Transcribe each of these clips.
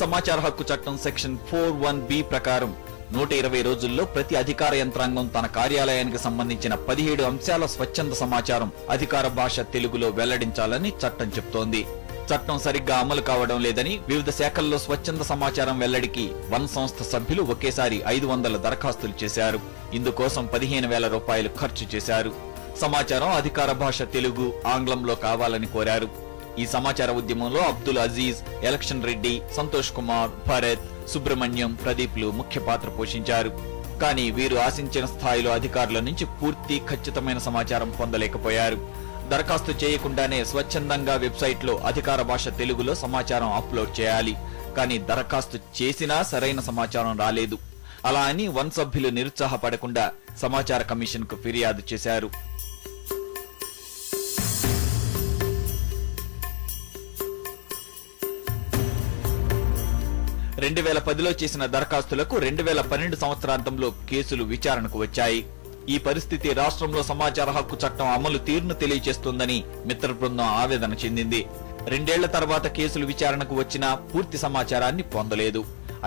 సమాచార హక్కు చట్టం సెక్షన్ 41B ప్రకారం 120 రోజుల్లో ప్రతి అధికార యంత్రాంగం తన కార్యాలయానికి సంబంధించిన 17 అంశాల స్వచ్ఛంద సమాచారం అధికార భాష తెలుగులో వెల్లడించాలని చట్టం చెప్తోంది. చట్టం సరిగ్గా అమలు కావడం లేదని వివిధ శాఖల్లో స్వచ్ఛంద సమాచారం వెల్లడికి వన్ సంస్థ సభ్యులు ఒకేసారి 500 దరఖాస్తులు చేశారు. ఇందుకోసం 15,000 రూపాయలు ఖర్చు చేశారు. సమాచారం అధికార భాష తెలుగు, ఆంగ్లంలో కావాలని కోరారు. ఈ సమాచార ఉద్యమంలో అబ్దుల్ అజీజ్, ఎలక్షన్ రెడ్డి, సంతోష్ కుమార్, భరత్, సుబ్రహ్మణ్యం, ప్రదీప్లు ముఖ్య పాత్ర పోషించారు. కానీ వీరు ఆశించిన స్థాయిలో అధికారుల నుంచి పూర్తి ఖచ్చితమైన సమాచారం పొందలేకపోయారు. దరఖాస్తు చేయకుండానే స్వచ్ఛందంగా వెబ్సైట్లో అధికార భాష తెలుగులో సమాచారం అప్లోడ్ చేయాలి. కానీ దరఖాస్తు చేసినా సరైన సమాచారం రాలేదు. అలా అని వన్ సభ్యులు నిరుత్సాహపడకుండా సమాచార కమిషన్ కు ఫిర్యాదు చేశారు. రెండు 2010లో చేసిన దరఖాస్తులకు 2012 సంవత్సరాంతంలో కేసులు విచారణకు వచ్చాయి. ఈ పరిస్థితి రాష్ట్రంలో సమాచార హక్కు చట్టం అమలు తీరును తెలియజేస్తుందని మిత్ర బృందం ఆవేదన చెందింది. 2 ఏళ్ల తర్వాత కేసులు విచారణకు వచ్చినా పూర్తి సమాచారాన్ని పొందలేదు.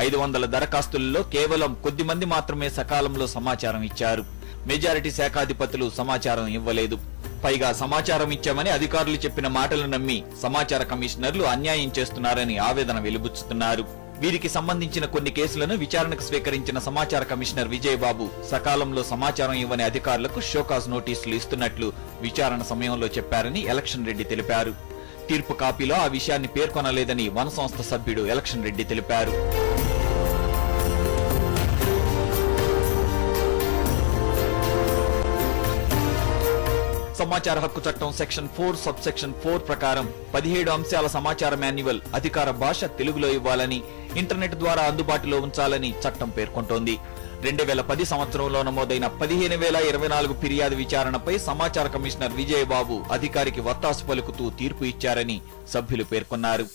500 దరఖాస్తులలో కేవలం కొద్ది మంది మాత్రమే సకాలంలో సమాచారం ఇచ్చారు. మెజారిటీ శాఖాధిపతులు సమాచారం ఇవ్వలేదు. పైగా సమాచారం ఇచ్చామని అధికారులు చెప్పిన మాటలు నమ్మి సమాచార కమిషనర్లు అన్యాయం చేస్తున్నారని ఆవేదన వెలుబుచ్చుతున్నారు. వీరికి సంబంధించిన కొన్ని కేసులను విచారణకు స్వీకరించిన సమాచార కమిషనర్ విజయబాబు సకాలంలో సమాచారం ఇవ్వని అధికారులకు షోకాజ్ నోటీసులు ఇస్తున్నట్లు విచారణ సమయంలో చెప్పారని ఎలక్షన్ రెడ్డి తెలిపారు. తీర్పు కాపీలో ఆ విషయాన్ని పేర్కొనలేదని వన సంస్థ సభ్యుడు ఎలక్షన్ రెడ్డి తెలిపారు. సమాచార హక్కు చట్టం సెక్షన్ 4 సబ్ సెక్షన్ 4 ప్రకారం 17 అంశాల సమాచార మాన్యువల్ అధికార భాష తెలుగులో ఇవ్వాలని, ఇంటర్నెట్ ద్వారా అందుబాటులో ఉంచాలని చట్టం పేర్కొంటోంది. 2010 సంవత్సరంలో నమోదైన 15,024 ఫిర్యాదు విచారణపై సమాచార కమిషనర్ విజయబాబు అధికారికి వత్తాసు పలుకుతూ తీర్పు ఇచ్చారని సభ్యులు పేర్కొన్నారు.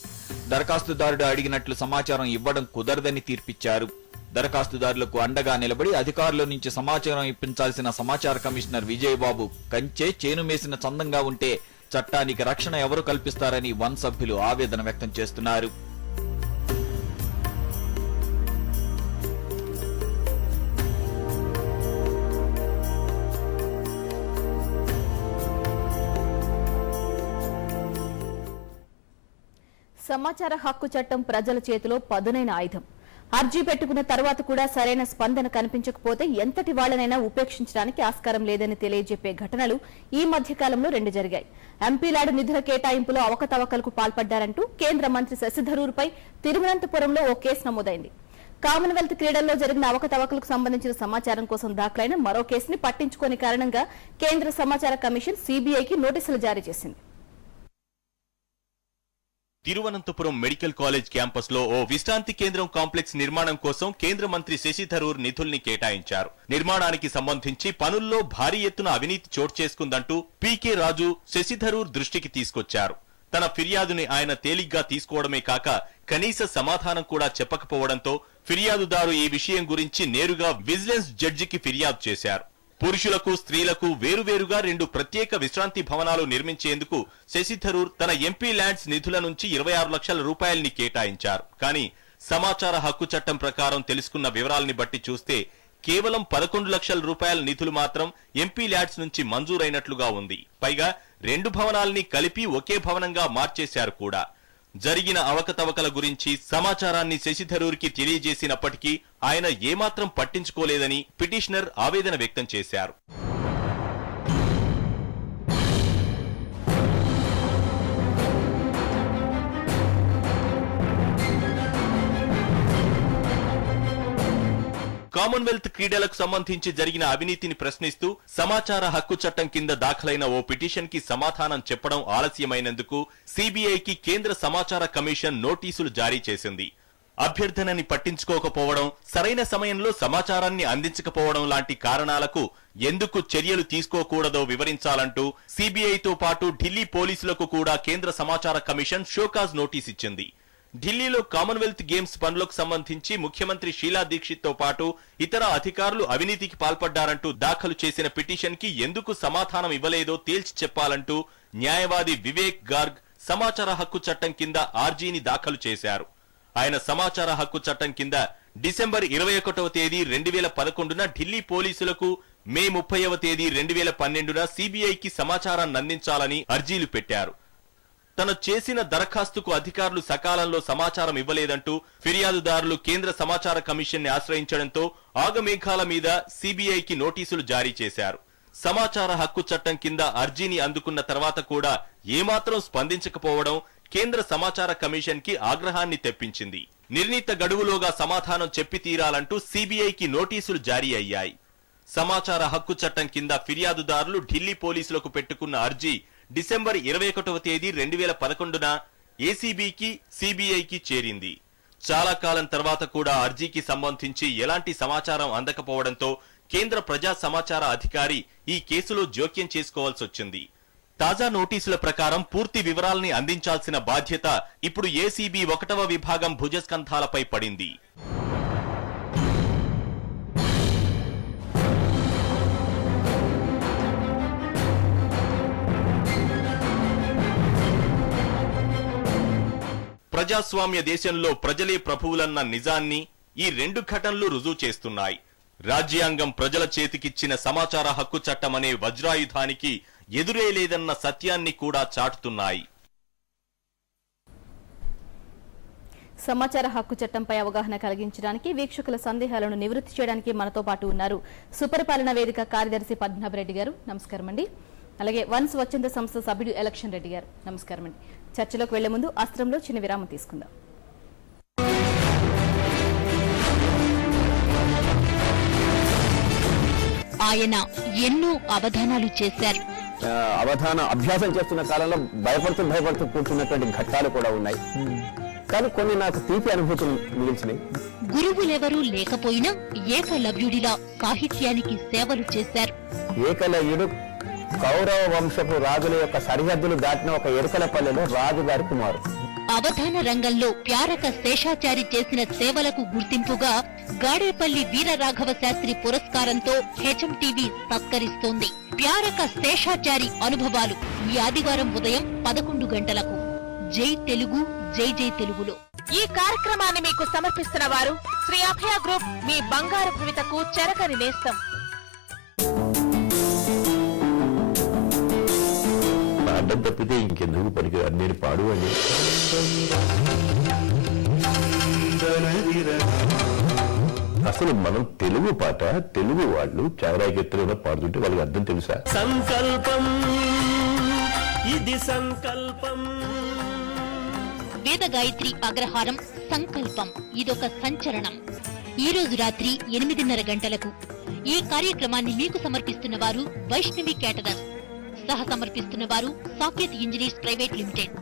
దరఖాస్తుదారుడు అడిగినట్లు సమాచారం ఇవ్వడం కుదరదని తీర్పిచ్చారు. దరఖాస్తుదారులకు అండగా నిలబడి అధికారుల నుంచి సమాచారం ఇప్పించాల్సిన సమాచార కమిషనర్ విజయబాబు కంచే చేనుమేసిన చందంగా ఉంటే చట్టానికి రక్షణ ఎవరు కల్పిస్తారని వన్ సభ్యులు ఆవేదన వ్యక్తం చేస్తున్నారు. సమాచార హక్కు చట్టం ప్రజల చేతిలో పదునైన ఆయుధం. అర్జీ పెట్టుకున్న తర్వాత కూడా సరైన స్పందన కనిపించకపోతే ఎంతటి వాళ్లనైనా ఉపేక్షించడానికి ఆస్కారం లేదని తెలియజెప్పే ఘటనలు ఈ మధ్య కాలంలో 2 జరిగాయి. ఎంపీలాడు నిధుల కేటాయింపులో అవకతవకలకు పాల్పడ్డారంటూ కేంద్ర మంత్రి శశి థరూర్పై తిరువనంతపురంలో ఓ కేసు నమోదైంది. కామన్వెల్త్ క్రీడల్లో జరిగిన అవకతవకలకు సంబంధించిన సమాచారం కోసం దాఖలైన మరో కేసుని పట్టించుకోని కారణంగా కేంద్ర సమాచార కమిషన్ సిబిఐకి నోటీసులు జారీ చేసింది. తిరువనంతపురం మెడికల్ కాలేజ్ క్యాంపస్ లో ఓ విశ్రాంతి కేంద్రం కాంప్లెక్స్ నిర్మాణం కోసం కేంద్ర మంత్రి శశి థరూర్ నిధుల్ని కేటాయించారు. నిర్మాణానికి సంబంధించి పనుల్లో భారీ ఎత్తున అవినీతి చోటు చేసుకుందంటూ పీకే రాజు శశి థరూర్ దృష్టికి తీసుకొచ్చారు. తన ఫిర్యాదుని ఆయన తేలిగ్గా తీసుకోవడమే కాక కనీస సమాధానం కూడా చెప్పకపోవడంతో ఫిర్యాదుదారు ఈ విషయం గురించి నేరుగా విజిలెన్స్ జడ్జికి ఫిర్యాదు చేశారు. పురుషులకు, స్త్రీలకు వేరువేరుగా 2 ప్రత్యేక విశ్రాంతి భవనాలు నిర్మించేందుకు శశి థరూర్ తన ఎంపీ ల్యాండ్స్ నిధుల నుంచి 26 లక్షల రూపాయల్ని కేటాయించారు. కానీ సమాచార హక్కు చట్టం ప్రకారం తెలుసుకున్న వివరాల్ని బట్టి చూస్తే కేవలం 11 లక్షల రూపాయల నిధులు మాత్రం ఎంపీ ల్యాండ్స్ నుంచి మంజూరైనట్లుగా ఉంది. పైగా 2 భవనాల్ని కలిపి ఒకే భవనంగా మార్చేశారు కూడా. జరిగిన అవకతవకల గురించి సమాచారాన్ని శశి థరూర్కి తెలియజేసినప్పటికీ ఆయన ఏమాత్రం పట్టించుకోలేదని పిటిషనర్ ఆవేదన వ్యక్తం చేశారు. కామన్వెల్త్ క్రీడలకు సంబంధించి జరిగిన అవినీతిని ప్రశ్నిస్తూ సమాచార హక్కు చట్టం కింద దాఖలైన ఓ పిటిషన్ కి సమాధానం చెప్పడం ఆలస్యమైనందుకు సిబిఐకి కేంద్ర సమాచార కమిషన్ నోటీసులు జారీ చేసింది. అభ్యర్థనని పట్టించుకోకపోవడం, సరైన సమయంలో సమాచారాన్ని అందించకపోవడం లాంటి కారణాలకు ఎందుకు చర్యలు తీసుకోకూడదో వివరించాలంటూ సిబిఐతో పాటు ఢిల్లీ పోలీసులకు కూడా కేంద్ర సమాచార కమిషన్ షోకాజ్ నోటీస్ ఇచ్చింది. ఢిల్లీలో కామన్వెల్త్ గేమ్స్ పనులకు సంబంధించి ముఖ్యమంత్రి షీలా దీక్షిత్ తో పాటు ఇతర అధికారులు అవినీతికి పాల్పడ్డారంటూ దాఖలు చేసిన పిటిషన్ కి ఎందుకు సమాధానం ఇవ్వలేదో తేల్చి చెప్పాలంటూ న్యాయవాది వివేక్ గార్గ్ సమాచార హక్కు చట్టం కింద ఆర్జీని దాఖలు చేశారు. ఆయన సమాచార హక్కు చట్టం కింద డిసెంబర్ 21వ తేదీ 2011న ఢిల్లీ పోలీసులకు మే 30వ తేదీ 2012న సిబిఐకి సమాచారాన్ని అందించాలని అర్జీలు పెట్టారు. తను చేసిన దరఖాస్తుకు అధికారులు సకాలంలో సమాచారం ఇవ్వలేదంటూ ఫిర్యాదుదారులు కేంద్ర సమాచార కమిషన్ ని ఆశ్రయించడంతో ఆగమేఘాల మీద సిబిఐకి నోటీసులు జారీ చేశారు. సమాచార హక్కు చట్టం కింద అర్జీని అందుకున్న తర్వాత కూడా ఏమాత్రం స్పందించకపోవడం కేంద్ర సమాచార కమిషన్ కి ఆగ్రహాన్ని తెప్పించింది. నిర్ణీత గడువులోగా సమాధానం చెప్పి తీరాలంటూ సిబిఐకి నోటీసులు జారీ అయ్యాయి. సమాచార హక్కు చట్టం కింద ఫిర్యాదుదారులు ఢిల్లీ పోలీసులకు పెట్టుకున్న అర్జీ డిసెంబర్ 21వ తేదీ 2011న ఏసీబీకి సిబిఐకి చేరింది. చాలా కాలం తర్వాత కూడా అర్జీకి సంబంధించి ఎలాంటి సమాచారం అందకపోవడంతో కేంద్ర ప్రజా సమాచార అధికారి ఈ కేసులో జోక్యం చేసుకోవాల్సి వచ్చింది. తాజా నోటీసుల ప్రకారం పూర్తి వివరాల్ని అందించాల్సిన బాధ్యత ఇప్పుడు ఏసీబీ 1వ విభాగం భుజస్కంధాలపై పడింది. ప్రజాస్వామ్య దేశంలో ప్రజలే ప్రభువులన్న నిజాన్ని ఈ రెండు ఘటనలు రుజువు చేస్తున్నాయి. రాజ్యాంగం ప్రజల చేతికిచ్చిన సమాచార హక్కు చట్టం అనే వజ్రాయుధానికి ఎదురే లేదన్న సత్యాన్ని కూడా చాటుతున్నాయి. సమాచార హక్కు చట్టంపై అవగాహన కలిగించడానికి, వీక్షకుల సందేహాలను నివృత్తి చేయడానికి మనతో పాటు ఉన్నారు సుపరిపాలన వేదిక కార్యదర్శి పద్మనాభరెడ్డి గారు. నమస్కారం అండి. అలాగే వన్ స్వచ్ఛంద సంస్థ సభ్యుడు ఎలక్షన్ రెడ్డి గారు. నమస్కారం అండి. చర్చలోకి వెళ్లే ముందు అస్త్రంలో చిన్న విరామం తీసుకుందాం. ఆయన ఎన్నో అవధానాలు చేశారు. అభ్యాసం చేస్తున్న కాలంలో భయపడుతూ కూర్చున్నటువంటి ఘట్టాలు కూడా ఉన్నాయి. కానీ కొన్ని నాకు తీపి అనుభూతులు మిగిల్చినాయి. గురువులెవరూ లేకపోయినా ఏకలవ్యుడిలా సాహిత్యానికి సేవలు చేశారు. ఏకలవ్యుడు కౌరవ వంశపు రాజుల యొక్క సరిహద్దులు దాటిన ఒక ఎరుకలపల్లెలో రాజుగారి కుమారుడు. అవధాన రంగంలో ప్యారక శేషాచారి చేసిన సేవలకు గుర్తింపుగా గాడేపల్లి వీరరాఘవ శాస్త్రి పురస్కారంతో హెచ్ఎంటీవీ సత్కరిస్తోంది. ప్యారక శేషాచారి అనుభవాలు ఈ ఆదివారం ఉదయం 11 గంటలకు జై తెలుగు జై జై తెలుగులో. ఈ కార్యక్రమాన్ని మీకు సమర్పిస్తున్న వారు శ్రీ అభయ గ్రూప్, మీ బంగారు భవితకు చెరకని నేస్తం. అడ్డం తప్పితే ఇంకెందుకు పనికిరాదు, నేను పాడు అని. అసలు మనం తెలుగు పాట తెలుగు వాళ్ళు చారాకెత్తులో పాడుతుంటే వాళ్ళకి అర్థం తెలుసా? సంకల్పం ఇది సంకల్పం. వేద గాయత్రి అగ్రహారం సంకల్పం ఇదొక సంచలనం. ఈ రోజు రాత్రి 8:30 గంటలకు ఈ కార్యక్రమాన్ని మీకు సమర్పిస్తున్న వారు వైష్ణవి కేటరర్స్, సహ సమర్పిస్తున్న వారు సాకేత్ ఇంజనీర్స్ ప్రైవేట్ లిమిటెడ్.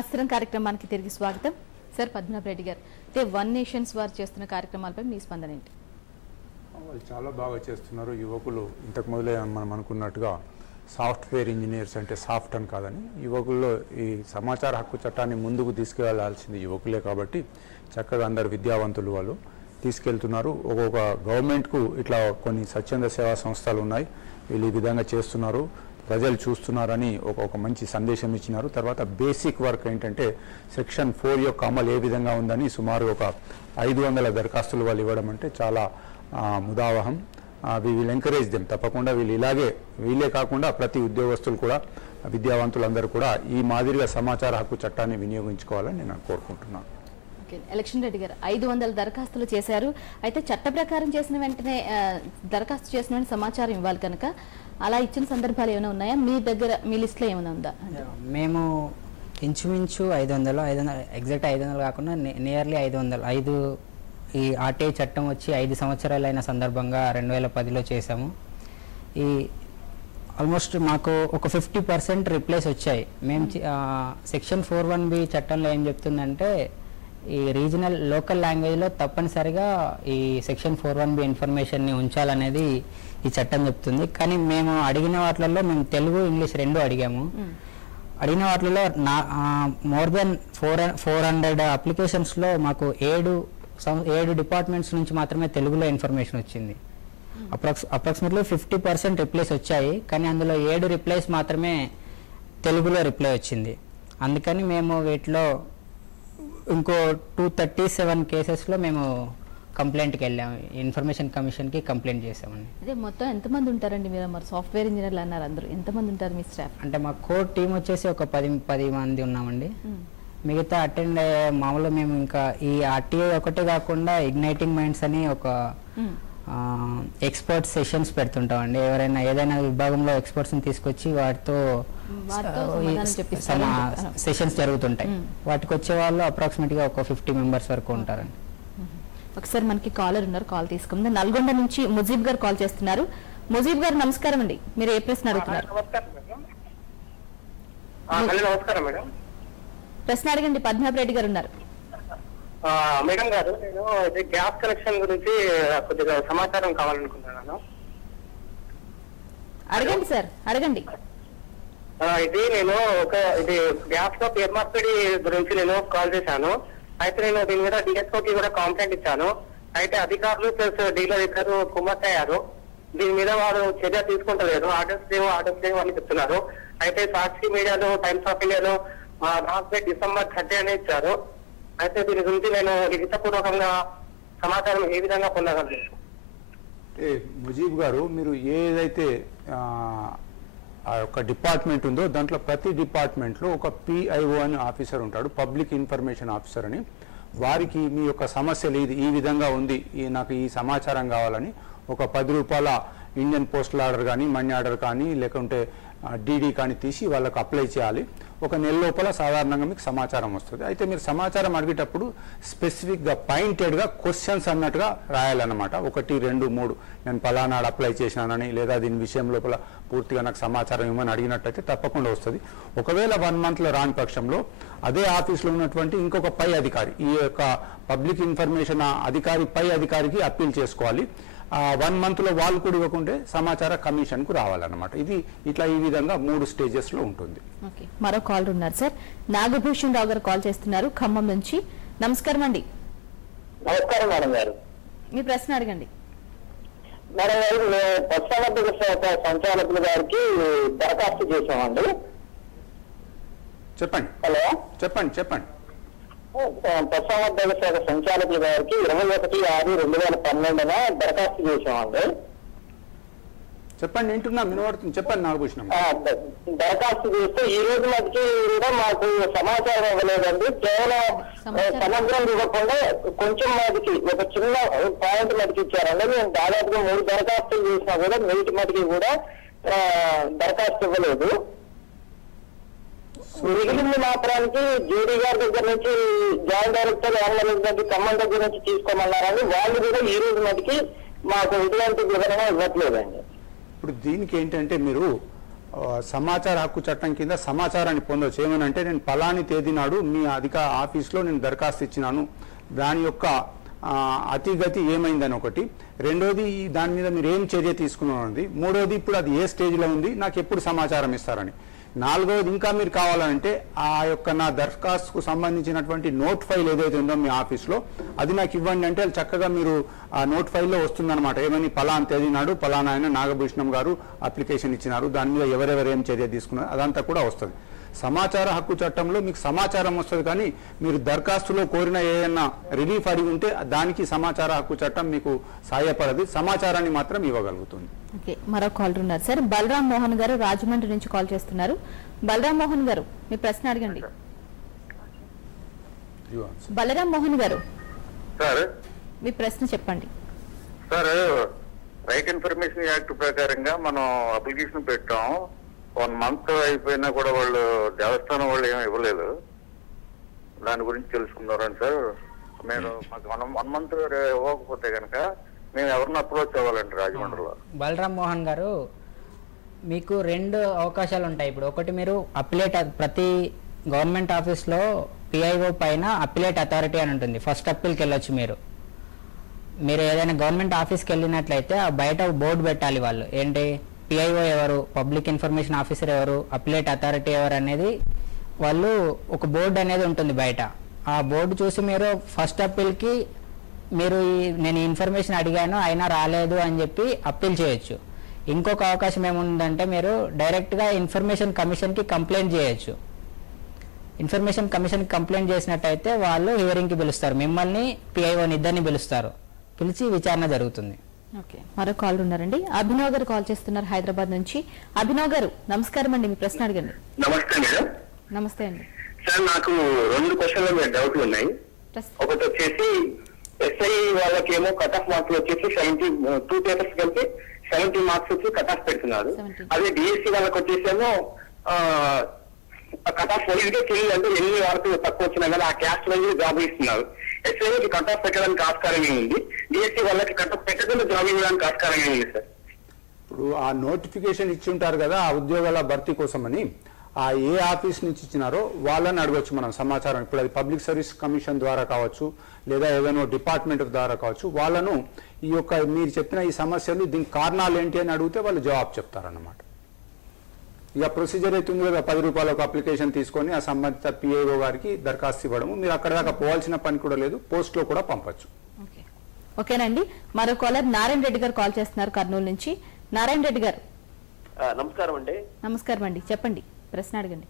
అస్త్రం కార్యక్రమానికి తిరిగి స్వాగతం. సార్ పద్మనాభరెడ్డి గారు, అంటే వన్ నేషన్స్ వారు చేస్తున్న కార్యక్రమాలపై మీ స్పందన ఏంటి? వాళ్ళు చాలా బాగా చేస్తున్నారు. యువకులు ఇంతకు మొదలే మనం అనుకున్నట్టుగా సాఫ్ట్వేర్ ఇంజనీర్స్ అంటే సాఫ్ట్ అని కాదని, యువకుల్లో ఈ సమాచార హక్కు చట్టాన్ని ముందుకు తీసుకువెళ్లాల్సింది యువకులే కాబట్టి చక్కగా అందరు విద్యావంతులు వాళ్ళు తీసుకెళ్తున్నారు. ఒక్కొక్క గవర్నమెంట్కు ఇట్లా కొన్ని స్వచ్ఛంద సేవా సంస్థలు ఉన్నాయి, వీళ్ళు ఈ విధంగా చేస్తున్నారు, ప్రజలు చూస్తున్నారని ఒక మంచి సందేశం ఇచ్చినారు. తర్వాత బేసిక్ వర్క్ ఏంటంటే సెక్షన్ 4 యొక్క అమలు ఏ విధంగా ఉందని సుమారు ఒక 500 దరఖాస్తులు వాళ్ళు ఇవ్వడం అంటే చాలా ముదావహం. We will encourage them. తప్పకుండా వీళ్ళే కాకుండా ప్రతి ఉద్యోగస్తులు కూడా, విద్యావంతులందరూ కూడా ఈ మాదిరిగా సమాచార హక్కు చట్టాన్ని వినియోగించుకోవాలని నేను కోరుకుంటున్నాను. ఎలక్షన్ రెడ్డి గారు, 500 దరఖాస్తులు చేశారు. అయితే చట్ట ప్రకారం చేసిన వెంటనే దరఖాస్తు చేసిన వెంటనే సమాచారం ఇవ్వాలి కనుక అలా ఇచ్చిన సందర్భాలు ఏమైనా ఉన్నాయా మీ దగ్గర? మీ లిస్ట్లో ఏమైనా ఉందా? మేము ఇంచుమించు 500 ఎగ్జాక్ట్ 500 కాకుండా నియర్లీ 500 ఈ ఆర్టీఐ చట్టం వచ్చి 5 సంవత్సరాలు అయిన సందర్భంగా 2010లో చేశాము. ఈ ఆల్మోస్ట్ మాకు ఒక 50% రిప్లైస్ వచ్చాయి. మేము సెక్షన్ 41B చట్టంలో ఏం చెప్తుందంటే ఈ రీజనల్ లోకల్ లాంగ్వేజ్లో తప్పనిసరిగా ఈ సెక్షన్ 41B ఇన్ఫర్మేషన్ని ఉంచాలనేది ఈ చట్టం చెప్తుంది. కానీ మేము అడిగిన వాటిల్లో మేము తెలుగు ఇంగ్లీష్ 2 అడిగాము. అడిగిన వాటిలో మోర్ దెన్ 400 అప్లికేషన్స్లో మాకు 7 డిపార్ట్మెంట్స్ నుంచి మాత్రమే తెలుగులో ఇన్ఫర్మేషన్ వచ్చింది. అప్రాక్సిమేట్లీ 50% రిప్లైస్ వచ్చాయి, కానీ అందులో 7 రిప్లైస్ మాత్రమే తెలుగులో రిప్లై వచ్చింది. అందుకని మేము వీటిలో ఇంకో 237 కేసెస్లో మేము కంప్లైంట్కి వెళ్ళాము, ఇన్ఫర్మేషన్ కమిషన్కి కంప్లైంట్ చేసామండి. అదే మొత్తం ఎంతమంది ఉంటారండి మీరు? మరి సాఫ్ట్వేర్ ఇంజనీర్లు అన్నారు, అందరూ ఎంతమంది ఉంటారు మీ స్టాఫ్? అంటే మా కోర్ టీం వచ్చేసి ఒక 10 మంది ఉన్నామండి. మిగతా అటెండ్ అయ్యే మామూలుగా మేము ఇంకా ఈ ఆర్టీఐ ఒకటే కాకుండా ఇగ్నైటింగ్ మైండ్స్ అని ఒక ఎక్స్పర్ట్ సెషన్స్ పెడుతుంటామండి. ఎవరైనా ఏదైనా విభాగంలో ఎక్స్పర్ట్స్ని తీసుకొచ్చి వాటితో సెషన్స్ జరుగుతుంటాయి. వాటికి వచ్చే వాళ్ళు అప్రాక్సిమేట్గా ఒక 50 మెంబర్స్ వరకు ఉంటారండి. ఒకసారి మనకి కాలర్ ఉన్నారు, కాల్ తీసుకుందాం. నల్గొండ నుంచి ముజీబ్ గారు కాల్ చేస్తున్నారు. ముజీబ్ గారు నమస్కారం అండి, మీరు ఏ ప్రశ్న అడుగుతున్నారు? నమస్కారం మేడం. ప్రశ్న అడగండి. పద్మనాభ రెడ్డి గారు ఉన్నారు. మేడం గారు, నేను గ్యాస్ కనెక్షన్ గురించి కొద్దిగా సమాచారం కావాలనుకుంటున్నాను. అడగండి సార్, అడగండి. ఇది నేను ఇది గ్యాస్ లో పేరు మార్పిడి గురించి నేను కాల్ చేశాను. అయితే నేను దీని మీద డిఎస్ఓకి కూడా కంప్లైంట్ ఇచ్చాను. అయితే అధికారులు ప్లస్ డీలర్ ఇద్దరు కుమ్మక్కయ్యారు. దీని మీద వారు చర్య తీసుకుంటలేరు. ఆర్డర్స్ లేవు అని చెప్తున్నారు. అయితే సాక్షి మీడియాలో, టైమ్స్ ఆఫ్ ఇండియాలో లాస్ట్ డేట్ December 30 అని ఇచ్చారు. అయితే దీని గురించి నేను లిఖితపూర్వకంగా సమాచారం ఏ విధంగా పొందగలను? ముజీబ్ గారు, మీరు ఏదైతే ఆ యొక్క డిపార్ట్మెంట్ ఉందో దాంట్లో ప్రతి డిపార్ట్మెంట్లో ఒక PIO అని ఆఫీసర్ ఉంటాడు, పబ్లిక్ ఇన్ఫర్మేషన్ ఆఫీసర్ అని. వారికి మీ యొక్క సమస్యలు ఈ విధంగా ఉంది, నాకు ఈ సమాచారం కావాలని ఒక 10 రూపాయల ఇండియన్ పోస్టల్ ఆర్డర్ కానీ, మనీ ఆర్డర్ కానీ, లేకుంటే DD కానీ తీసి వాళ్ళకు అప్లై చేయాలి. ఒక నెల లోపల సాధారణంగా మీకు సమాచారం వస్తుంది. అయితే మీరు సమాచారం అడిగేటప్పుడు స్పెసిఫిక్గా పాయింటెడ్గా క్వశ్చన్స్ అన్నట్టుగా రాయాలన్నమాట. 1, 2, 3 నేను పలానాడు అప్లై చేసినానని, లేదా దీని విషయం లోపల పూర్తిగా నాకు సమాచారం ఇవ్వమని అడిగినట్టయితే తప్పకుండా వస్తుంది. ఒకవేళ 1 మంత్లో రాని పక్షంలో అదే ఆఫీస్లో ఉన్నటువంటి ఇంకొక పై అధికారి, ఈ యొక్క పబ్లిక్ ఇన్ఫర్మేషన్ అధికారి పై అధికారికి అప్పీల్ చేసుకోవాలి. 1 మంత్లో వాళ్ళు కూడా ఇవ్వకుంటే సమాచార కమిషన్కు రావాలన్నమాట. ఇది ఇట్లా ఈ విధంగా 3 స్టేజెస్లో ఉంటుంది. ఓకే, మరో కాల్ ఉన్నారు సార్. నాగభూషణ్ రావు గారు కాల్ చేస్తున్నారు ఖమ్మం నుంచి. నమస్కారం అండి. నమస్కారం మేడం గారు. మీ ప్రశ్న అడగండి. మేడం గారు, మేము పశుసంవర్ధక శాఖ సంచాలకులు గారికి దరఖాస్తు చేసామండి. చెప్పండి. హలో, చెప్పండి. పశుసంవర్ధక శాఖ సంచాలకులు గారికి 21/6/2012 దరఖాస్తు చేసామండి. చెప్పండి, వింటున్నా, వినబడుతుంది. చెప్పండి నాగభూషణం. దరఖాస్తు చేస్తే ఈ రోజు మధ్యకి కూడా మాకు సమాచారం ఇవ్వలేదండి. కేవలం సమగ్రం ఇవ్వకుండా కొంచెం మటుకి ఒక చిన్న పాయింట్ మటుకు ఇచ్చారండి. మేము దాదాపుగా 3 దరఖాస్తులు చేసినా కూడా నీటి మటుకి కూడా దరఖాస్తు ఇవ్వలేదు. మిగిలింది మాత్రానికి జేడీ గారి దగ్గర నుంచి, జాయింట్ డైరెక్టర్ యాన్మేనేజ్మెంట్ ఖమ్మం దగ్గర నుంచి తీసుకోమన్నారని వాళ్ళు కూడా ఈ రోజు మటుకి మాకు ఎటువంటి వివరణ ఇవ్వట్లేదండి. ఇప్పుడు దీనికి ఏంటంటే, మీరు సమాచార హక్కు చట్టం కింద సమాచారాన్ని పొందవచ్చు. ఏమనంటే, నేను పలాని తేదీ నాడు మీ ఆఫీస్లో నేను దరఖాస్తు ఇచ్చినాను, దాని యొక్క అతిగతి ఏమైందని ఒకటి. రెండోది, దాని మీద మీరు ఏం చర్య తీసుకున్నది. మూడోది, ఇప్పుడు అది ఏ స్టేజ్లో ఉంది, నాకు ఎప్పుడు సమాచారం ఇస్తారని. నాలుగోది, ఇంకా మీరు కావాలంటే ఆ యొక్క నా దరఖాస్తుకు సంబంధించినటువంటి నోట్ ఫైల్ ఏదైతే ఉందో మీ ఆఫీస్లో అది నాకు ఇవ్వండి అంటే చక్కగా మీరు ఆ నోట్ ఫైల్లో వస్తుందన్నమాట. ఏమని, పలానా తేదీ నాడు పలానా ఆయన నాగభూషణం గారు అప్లికేషన్ ఇచ్చినారు, దాని మీద ఎవరెవరు ఏం చర్య తీసుకున్నారు, అదంతా కూడా వస్తుంది. సమాచార హక్కు చట్టంలో మీకు సమాచారం వస్తుంది, కానీ మీరు దరఖాస్తులో కోరిన ఏదైనా రిలీఫ్ అడిగి ఉంటే దానికి సమాచార హక్కు చట్టం మీకు సహాయపడదు, సమాచారాన్ని మాత్రం ఇవ్వగలుగుతుంది. ఓకే, మరో కాల్ ఉన్నారు సార్. బలరాం మోహన్ గారు రాజమండ్రి నుంచి కాల్ చేస్తున్నారు. బలరాం మోహన్ గారు, మీ ప్రశ్న అడగండి. బలరాం మోహన్ గారు, సార్ మీ ప్రశ్న చెప్పండి. సార్, రైట్ ఇన్ఫర్మేషన్ యాక్ట్ ప్రకారంగా మనం అప్లికేషన్ పెట్టాం. 1 మంత్ అయిపోయినా కూడా వాళ్ళు దేవస్థానం వాళ్ళు ఏమీ ఇవ్వలేదు. దాని గురించి తెలుసుకున్నారని సార్. మీరు మాకు 1 మంత్ ఇవ్వకపోతే కనుక మేము ఎవరిని అప్రోచ్ అవ్వాలండి రాజమండ్రిలో? బలరాం మోహన్ గారు, మీకు 2 అవకాశాలు ఉంటాయి. ఇప్పుడు ఒకటి, మీరు అప్లేట్, ప్రతి గవర్నమెంట్ ఆఫీస్లో PIO పైన అప్లేట్ అథారిటీ అని ఉంటుంది. ఫస్ట్ అప్పీల్కి వెళ్ళొచ్చు. మీరు ఏదైనా గవర్నమెంట్ ఆఫీస్కి వెళ్ళినట్లయితే ఆ బయట బోర్డు పెట్టాలి. వాళ్ళు ఏంటి, PIO ఎవరు, పబ్లిక్ ఇన్ఫర్మేషన్ ఆఫీసర్ ఎవరు, అప్లేట్ అథారిటీ ఎవరు అనేది వాళ్ళు ఒక బోర్డు అనేది ఉంటుంది బయట. ఆ బోర్డు చూసి మీరు ఫస్ట్ అప్పీల్కి మీరు నేను ఇన్ఫర్మేషన్ అడిగాను అయినా రాలేదు అని చెప్పి అప్పీల్ చేయొచ్చు. ఇంకొక అవకాశం ఏముందంటే మీరు డైరెక్ట్గా ఇన్ఫర్మేషన్ కమిషన్కి కంప్లైంట్ చేయొచ్చు. ఇన్ఫర్మేషన్ కమిషన్కి కంప్లైంట్ చేసినట్టయితే వాళ్ళు హియరింగ్కి పిలుస్తారు, మిమ్మల్ని పిఐఓని ఇద్దరిని పిలుస్తారు, పిలిచి విచారణ జరుగుతుంది. ఓకే, మరో కాల్ ఉన్నారండి. అభినవ్ గారు కాల్ చేస్తున్నారు హైదరాబాద్ నుంచి. అభినవ్ గారు నమస్కారం అండి, మీ ప్రశ్న అడగండి. నమస్తే మేడం. నమస్తే అండి. సార్ నాకు 2 క్వశ్చన్ల మీద డౌట్లు ఉన్నాయి. ఒకటి వచ్చేసి ఎస్ఐ వాళ్ళకేమో కట్ ఆఫ్ మార్క్స్ వచ్చేసి 2 పేపర్స్ కలిపి 70 మార్క్స్ వచ్చి కట్ ఆఫ్ పెడుతున్నారు. అదే డిఎస్సి వాళ్ళకి వచ్చేసేమో కట్ ఆఫ్ వైజ్ గా తెలియదు, అంటే ఎన్ని వరకు తక్కువ వచ్చినా కానీ ఆ క్యాస్ట్ వైజ్ జాబ్ ఇస్తున్నారు. ఎస్ఐకి కట్ ఆఫ్ పెట్టడానికి ఆస్కారం ఏముంది, డిఎస్సి వాళ్ళకి కట్ ఆఫ్ పెట్టకుండా జాబ్ ఇవ్వడానికి ఆస్కారం ఏముంది సార్? ఇప్పుడు ఆ నోటిఫికేషన్ ఇచ్చి ఉంటారు కదా ఆ ఉద్యోగాల భర్తీ కోసమని, ఆ ఏ ఆఫీస్ నుంచి ఇచ్చినారో వాళ్ళని అడగొచ్చు మనం సమాచారం. ఇప్పుడు అది పబ్లిక్ సర్వీస్ కమిషన్ ద్వారా కావచ్చు, లేదా ఏదైనా డిపార్ట్మెంట్ ద్వారా కావచ్చు. వాళ్ళను ఈ యొక్క మీరు చెప్పిన ఈ సమస్యలు దీనికి కారణాలు ఏంటి అని అడిగితే వాళ్ళు జవాబు చెప్తారన్నమాట. ఇక ప్రొసీజర్ అవుతుంది కదా, 10 రూపాయలకు అప్లికేషన్ తీసుకొని ఆ సంబంధిత పిఐఓ గారికి దరఖాస్తు ఇవ్వడము. మీరు అక్కడ దాకా పోవాల్సిన పని కూడా లేదు, పోస్ట్ లో కూడా పంపొచ్చు. ఓకేనండి. మరో కాలర్ నారాయణ రెడ్డి గారు కాల్ చేస్తున్నారు కర్నూలు నుంచి. నారాయణ రెడ్డి గారు నమస్కారం అండి. నమస్కారం అండి, చెప్పండి, ప్రశ్న అడగండి.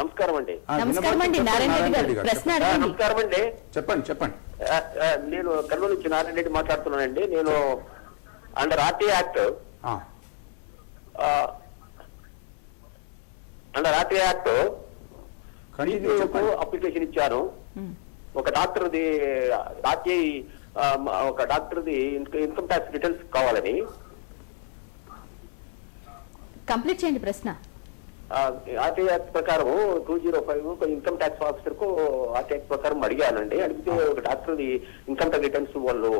నమస్కారం అండి. నమస్కారం అండి నారాయణ రెడ్డి గారు, ప్రశ్న అడగండి. నమస్కారం అండి. చెప్పండి. నేను కర్నూలు నుంచి నారాయణ రెడ్డి మాట్లాడుతున్నానండి. నేను అండర్ ఆర్టీ యాక్ట్ అప్లికేషన్ ఇచ్చాను. ఒక డాక్టర్ది ఇన్కమ్ ట్యాక్స్ డీటెయిల్స్ కావాలని. కంప్లీట్ చేయండి ప్రశ్న. ఆర్టీ యాక్ట్ ప్రకారం 205 ఇన్కమ్ ట్యాక్స్ ఆఫీసర్ కు ఆర్టీ యాక్ట్ ప్రకారం అడిగానండి. అడిగితే ఒక డాక్టర్ ఇన్కమ్ ట్యాక్స్ రిటర్న్స్ వాళ్ళు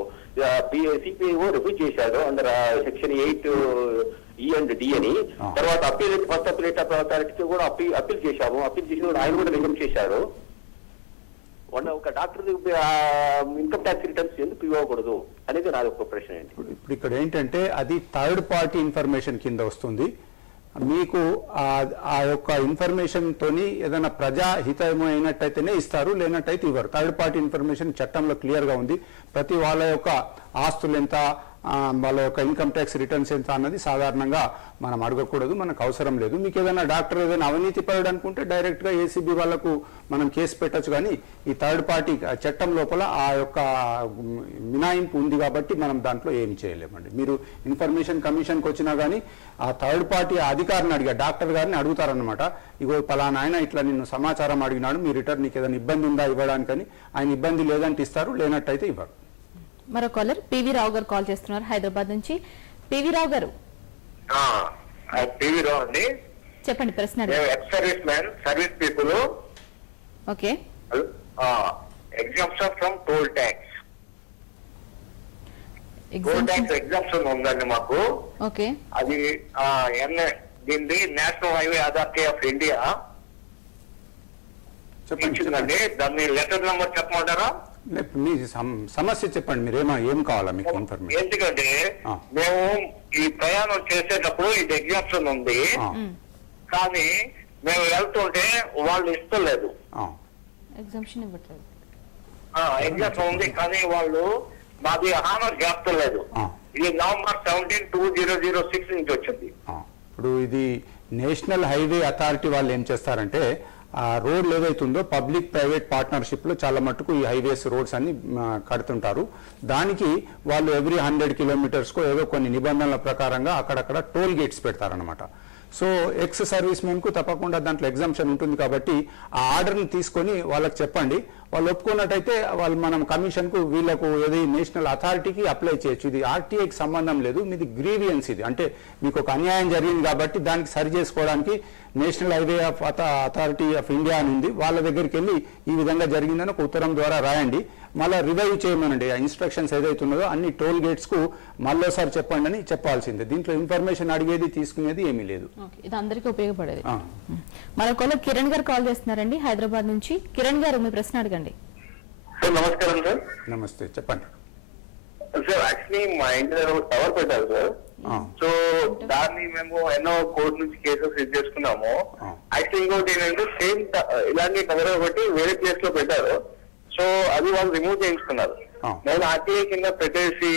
సిపిఐఓ రివ్యూ చేశారు under section 8E and D అని. తర్వాత ఫస్ట్ అప్పీలేట్ అథారిటీకి కూడా అప్పీల్ చేశాము. అప్పీల్ చేసిన ఆయన కూడా రిజెక్ట్ చేశారు. ఒక డాక్టర్ ఇన్కమ్ ట్యాక్స్ రిటర్న్స్ ఎందుకు ఇవ్వకూడదు అనేది నాది ఒక ప్రశ్న అండి. ఇప్పుడు ఇక్కడ ఏంటంటే అది థర్డ్ పార్టీ ఇన్ఫర్మేషన్ కింద వస్తుంది. మీకు ఆ యొక్క ఇన్ఫర్మేషన్ తోని ఏదైనా ప్రజాహితము అయినట్టయితేనే ఇస్తారు, లేనట్టయితే ఇవ్వరు. థర్డ్ పార్టీ ఇన్ఫర్మేషన్ చట్టంలో క్లియర్ గా ఉంది. ప్రతి వాళ్ళ యొక్క ఆస్తులు ఎంత, వాళ్ళ యొక్క ఇన్కమ్ ట్యాక్స్ రిటర్న్స్ ఎంత అన్నది సాధారణంగా మనం అడగకూడదు, మనకు అవసరం లేదు. మీకు ఏదైనా డాక్టర్ ఏదైనా అవినీతి పరుడు అనుకుంటే డైరెక్ట్ గా ఏసీబీ వాళ్ళకు మనం కేసు పెట్టచ్చు. కానీ ఈ థర్డ్ పార్టీ చట్టం లోపల ఆ యొక్క మినాయింపు ఉంది కాబట్టి మనం దాంట్లో ఏమి చేయలేమండి. మీరు ఇన్ఫర్మేషన్ కమిషన్కి వచ్చినా కానీ ఆ థర్డ్ పార్టీ అధికారిని అడిగా డాక్టర్ గారిని అడుగుతారనమాట. ఇగో పలానా ఆయన ఇట్లా నిన్ను సమాచారం అడిగినాడు, మీ రిటర్న్ నీకు ఏదైనా ఇబ్బంది ఉందా ఇవ్వడానికని. ఆయన ఇబ్బంది లేదంటే ఇస్తారు, లేనట్టయితే ఇవ్వరు. మరో కాలర్ పివి రావు గారు కాల్ చేస్తున్నారు హైదరాబాద్ నుంచి. పివి రావు గారు అండి, చెప్పండి ప్రశ్న. Ex serviceman, service people. Okay. Exemption from toll tax. Toll tax exemption ఉందండి మాకు. ఓకే. అది దీన్ని national highway authority of India ఇచ్చిందండి. దాన్ని లెటర్ నెంబర్ చెప్పమంటారా? మీ సమస్య చెప్పండి, మీరు ఏం కావాలా మీకు ఇన్ఫర్మేషన్? ఎందుకంటే మేము ఈ ప్రయాణం చేసేటప్పుడు ఇది ఎగ్జామ్షన్ ఉంది, కానీ మేము వెళ్తుంటే వాళ్ళు ఇస్తలేదు. ఎగ్జామ్షన్ ఇవ్వట్లేదు. ఎగ్జామ్షన్ ఉంది కానీ వాళ్ళు మాది హానర్ చేస్తలేదు. ఇది November 17, 2006 నుంచి వచ్చింది. ఇప్పుడు ఇది నేషనల్ హైవే అథారిటీ వాళ్ళు ఏం చేస్తారంటే ఆ రోడ్లు ఏదైతుందో పబ్లిక్ ప్రైవేట్ పార్ట్నర్షిప్ లో చాలా మట్టుకు ఈ హైవేస్ రోడ్స్ అన్ని కడుతుంటారు. దానికి వాళ్ళు ఎవ్రీ 100 కిలోమీటర్స్ కు ఏదో కొన్ని నిబంధనల ప్రకారంగా అక్కడక్కడ టోల్ గేట్స్ పెడతారనమాట. సో ఎక్స్ సర్వీస్ మెన్ కు తప్పకుండా దాంట్లో ఎగ్జామ్షన్ ఉంటుంది కాబట్టి ఆ ఆర్డర్ని తీసుకొని వాళ్ళకి చెప్పండి. వాళ్ళు ఒప్పుకున్నట్టయితే వాళ్ళు మనం కమిషన్ కు వీళ్ళకు ఏది నేషనల్ అథారిటీకి అప్లై చేయొచ్చు. ఇది ఆర్టీఐకి సంబంధం లేదు, మీది గ్రీవియన్స్. ఇది అంటే మీకు ఒక అన్యాయం జరిగింది కాబట్టి దానికి సరి చేసుకోవడానికి national highway of authority of India అని ఉంది. వాళ్ళ దగ్గరికి వెళ్ళి ఈ విధంగా జరిగిందని ఒక ఉత్తరం ద్వారా రాయండి. మళ్ళీ రివైవ్ చేయమనండి. ఆ ఇన్స్ట్రక్షన్స్ ఏదైతున్నదో అన్ని టోల్ గేట్స్ కు మళ్ళీసారి చెప్పండి అని చెప్పాల్సిందే. దీంట్లో ఇన్ఫర్మేషన్ అడిగేది తీసుకునేది ఏమీ లేదు. ఇది అందరికీ ఉపయోగపడేది. మరొకళ్ళు కిరణ్ గారు కాల్ చేస్తున్నారండి హైదరాబాద్ నుంచి. కిరణ్ గారు మీ ప్రశ్న అడగండి. నమస్కారం సార్. నమస్తే, చెప్పండి సార్. యాక్చువల్లీ మా ఇంటి దగ్గర టవర్ పెట్టారు సార్. సో దాన్ని మేము ఎన్నో కోర్టు నుంచి కేసెస్ ఇది చేసుకున్నాము. యాక్చువల్లీ ఇంకోటి ఏంటంటే సేమ్ ఇలాంటి టవర్ ఒకటి వేరే ప్లేస్ లో పెట్టారు. సో అది వాళ్ళు రిమూవ్ చేయించుకున్నారు. నేను ఆర్టీఐ కింద పెట్టేసి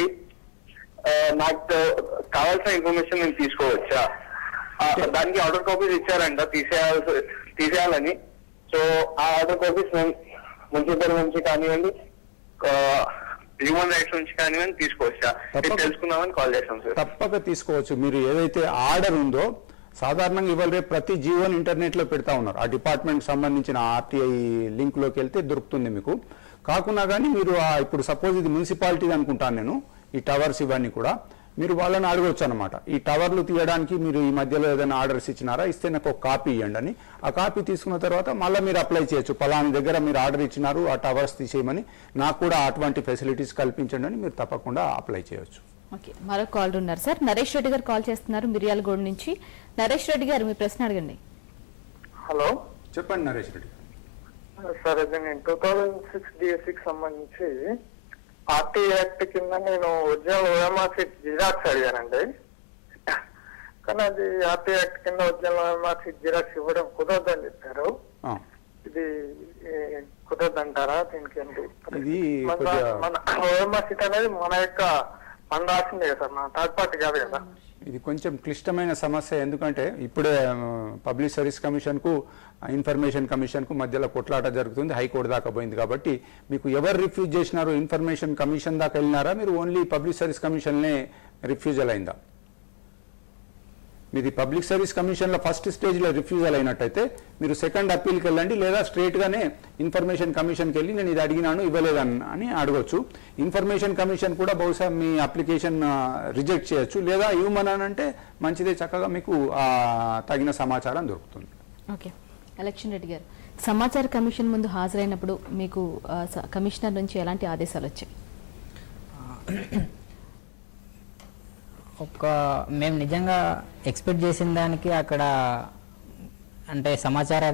నాకు కావాల్సిన ఇన్ఫర్మేషన్ నేను తీసుకోవచ్చా? దానికి ఆర్డర్ కాపీస్ ఇచ్చారంట తీసేయాలని. సో ఆ ఆర్డర్ కాపీస్ మున్సిపల్ నుంచి కానివ్వండి, హ్యూమన్ రైట్స్ నుంచి కానివ్వండి తీసుకోవచ్చా? తెలుసుకుందామని కాల్ చేశాం సార్. తప్పక తీసుకోవచ్చు. మీరు ఏదైతే ఆర్డర్ ఉందో సాధారణంగా ఇవాళ రేపు ప్రతి జీవోని ఇంటర్నెట్ లో పెడతా ఉన్నారు. ఆ డిపార్ట్మెంట్ సంబంధించిన ఆర్టీఐ లింక్ లోకి వెళ్తే దొరుకుతుంది మీకు. కాకుండా కానీ మీరు ఇప్పుడు సపోజ్ ఇది మున్సిపాలిటీ అనుకుంటాను నేను, ఈ టవర్స్ ఇవన్నీ కూడా మీరు వాళ్ళని అడగవచ్చు అనమాట. ఈ టవర్లు తీయడానికి మీరు ఈ మధ్యలో ఏదైనా ఆర్డర్స్ ఇచ్చినారా, ఇస్తే నాకు ఒక కాపీ ఇవ్వండి అని. ఆ కాపీ తీసుకున్న తర్వాత మళ్ళీ మీరు అప్లై చేయొచ్చు. పలానా దగ్గర మీరు ఆర్డర్ ఇచ్చినారు, ఆ టవర్స్ తీసేయమని, నాకు కూడా అటువంటి ఫెసిలిటీస్ కల్పించండి అని మీరు తప్పకుండా అప్లై చేయొచ్చు. ఓకే, మరో కాల్ ఉన్నారు సార్. నరేష్ రెడ్డి గారు కాల్ చేస్తున్నారు మిర్యాలగూడ నుంచి. నరేష్ రెడ్డి గారు మీ ప్రశ్న అడగండి. హలో, చెప్పండి నరేష్ రెడ్డి. సార్ అది నేను 2006 డిఎస్సికి సంబంధించి ఆర్టీ యాక్ట్ కింద నేను ఒరిజినల్ ఓఎంఆర్ షీట్ జిరాక్స్ అడిగానండి. కానీ అది ఆర్టీ యాక్ట్ కింద ఒరిజినల్ ఓఎంఆర్ షీట్ జిరాక్స్ ఇవ్వడం కుదరదని చెప్పారు. ఇది కుదరదంటారా? దీనికి ఏంటి? మన ఓఎంఆర్ షీట్ అనేది మన రాసిందే కదా సార్, మన థర్డ్ పార్టీ కాదు కదా. ఇది కొంచెం క్లిష్టమైన సమస్య. ఎందుకంటే ఇప్పుడే పబ్లిక్ సర్వీస్ కమిషన్ కు ఇన్ఫర్మేషన్ కమిషన్ కు మధ్యలో కొట్లాట జరుగుతుంది, హైకోర్టు దాకా పోయింది. కాబట్టి మీకు ఎవరు రిఫ్యూజ్ చేసినారు? ఇన్ఫర్మేషన్ కమిషన్ దాకా వెళ్ళినారా, మీరు ఓన్లీ పబ్లిక్ సర్వీస్ కమిషన్నే రిఫ్యూజల్ అయిందా? మీది పబ్లిక్ సర్వీస్ కమిషన్ లో ఫస్ట్ స్టేజ్ లో రిఫ్యూజల్ అయినట్టయితే మీరు సెకండ్ అప్పీల్కి వెళ్ళండి, లేదా స్ట్రేట్ గానే ఇన్ఫర్మేషన్ కమిషన్కి వెళ్ళి నేను ఇది అడిగినాను ఇవ్వలేదని అడగొచ్చు. ఇన్ఫర్మేషన్ కమిషన్ కూడా బహుశా మీ అప్లికేషన్ రిజెక్ట్ చేయొచ్చు, లేదా ఇవ్వమనంటే మంచిదే, చక్కగా మీకు తగిన సమాచారం దొరుకుతుంది. ఓకే, ఎలక్షన్ రెడ్డి గారు, సమాచార కమిషన్ ముందు హాజరైనప్పుడు మీకు కమిషనర్ నుంచి ఎలాంటి ఆదేశాలు వచ్చాయి? మేము నిజంగా ఎక్స్పెక్ట్ చేసిన దానికి అక్కడ అంటే